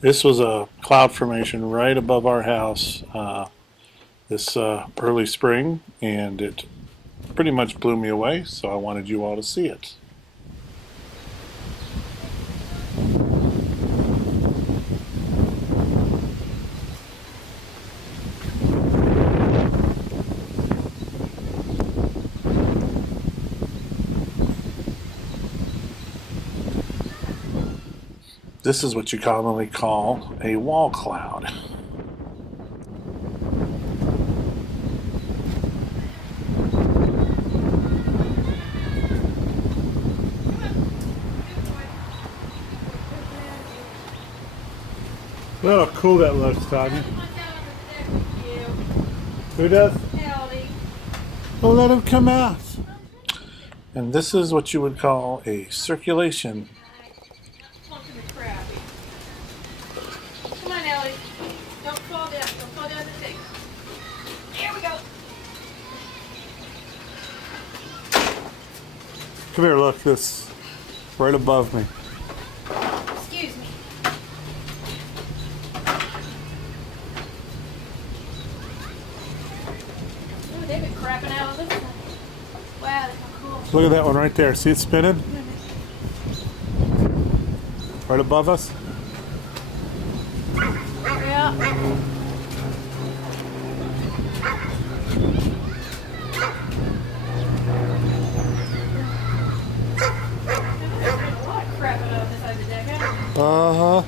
This was a cloud formation right above our house this early spring, and it pretty much blew me away, so I wanted you all to see it. This is what you commonly call a wall cloud. Look how cool that looks, Tanya. Who does? Well, let him come out. And this is what you would call a circulation. Come on, Ellie. Don't fall down. Don't fall down the thing. Here we go. Come here, look, this right above me. Excuse me. Ooh, they've been crapping out of this one. Wow, that's cool. Look at that one right there. See it spinning? Right above us? Yeah. A lot of crapping out of this side of the deck, huh? Uh-huh.